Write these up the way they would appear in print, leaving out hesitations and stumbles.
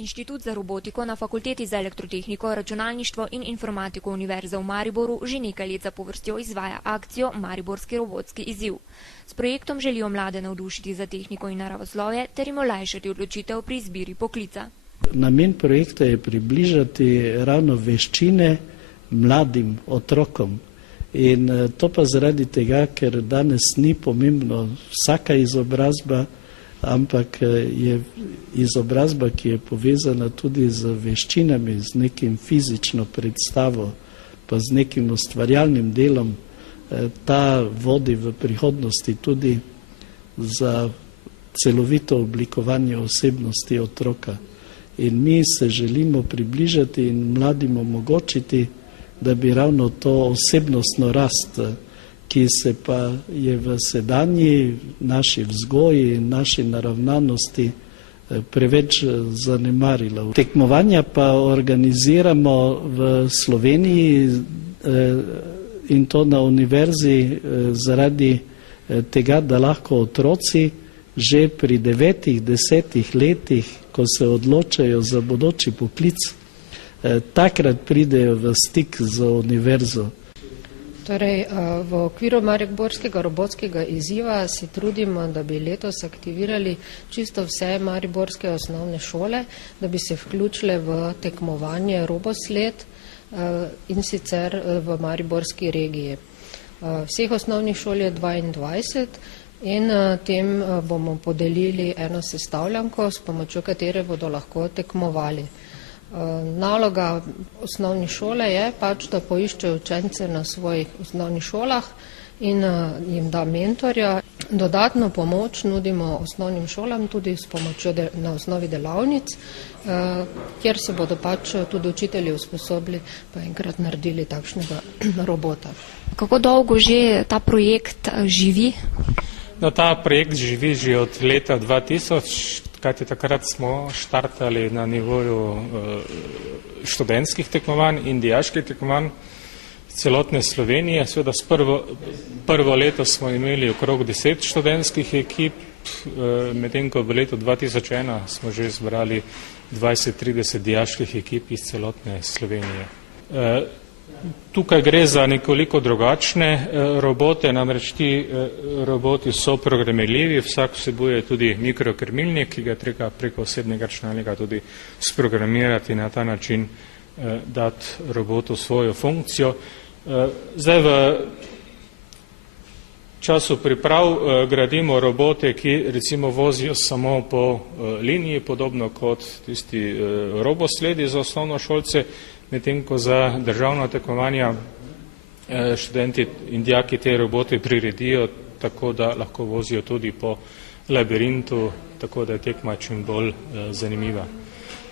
Inštitut za robotiko na Fakulteti za elektrotehniko, računalništvo in informatiko Univerze v Mariboru že nekaj let zapovrstjo izvaja akcijo Mariborski robotski izziv. S projektom želijo mlade navdušiti za tehniko in naravoslovje ter jim olajšati odločitev pri izbiri poklica. Namen projekta je približati ravno veščine mladim otrokom. In to pa zaradi tega, ker danes ni pomembno vsaka izobrazba, ampak je izobrazba, ki je povezana tudi z veščinami, z nekim fizično predstavo, pa z nekim ustvarjalnim delom, ta vodi v prihodnosti tudi za celovito oblikovanje osebnosti otroka. In mi se želimo približati in mladim omogočiti, da bi ravno to osebnostno rast, ki se pa je v sedanji naši vzgoji in naši naravnanosti preveč zanemarila. Tekmovanja pa organiziramo v Sloveniji in to na univerzi zaradi tega, da lahko otroci že pri 9-10 letih, ko se odločajo za bodoči poklic, takrat pridejo v stik z univerzo. Torej, v okviru Mariborskega robotskega izziva se trudimo, da bi letos aktivirali čisto vse mariborske osnovne šole, da bi se vključile v tekmovanje Robosled in sicer v mariborski regiji. Vseh osnovnih šol je 22 in tem bomo podelili eno sestavljanko, s pomočjo katere bodo lahko tekmovali. Naloga osnovne šole je pač, da poiščejo učence na svojih osnovnih šolah in jim da mentorja. Dodatno pomoč nudimo osnovnim šolam tudi s pomočjo na osnovi delavnic, kjer se bodo pač tudi učitelji usposobili pa enkrat naredili takšnega robota. Kako dolgo že ta projekt živi? No, ta projekt živi že od leta 2000, kajti takrat smo štartali na nivoju študentskih tekmovanj in dijaških tekmovanj celotne Slovenije. Seveda prvo leto smo imeli okrog 10 študentskih ekip, medtem ko v letu 2001 smo že zbrali 20-30 dijaških ekip iz celotne Slovenije. Tukaj gre za nekoliko drugačne robote, namreč ti roboti so programirljivi, vsak vsebuje tudi mikrokrmilnik, ki ga treba preko osebnega računalnika tudi sprogramirati, na ta način dati robotu svojo funkcijo. Zdaj v času priprav gradimo robote, ki recimo vozijo samo po liniji, podobno kot tisti robosledi za osnovnošolce, medtem ko za državna tekmovanja študenti in dijaki te robote priredijo tako, da lahko vozijo tudi po labirintu, tako da je tekma čim bolj zanimiva.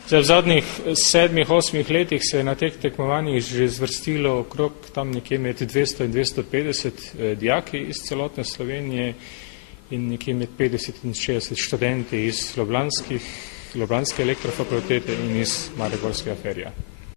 Zdaj, v zadnjih 7-8 letih se je na teh tekmovanjih že zvrstilo okrog tam nekje med 200 in 250 dijaki iz celotne Slovenije in nekje med 50 in 60 študenti iz Ljubljanske elektrofakultete in iz Mariborskega ferija.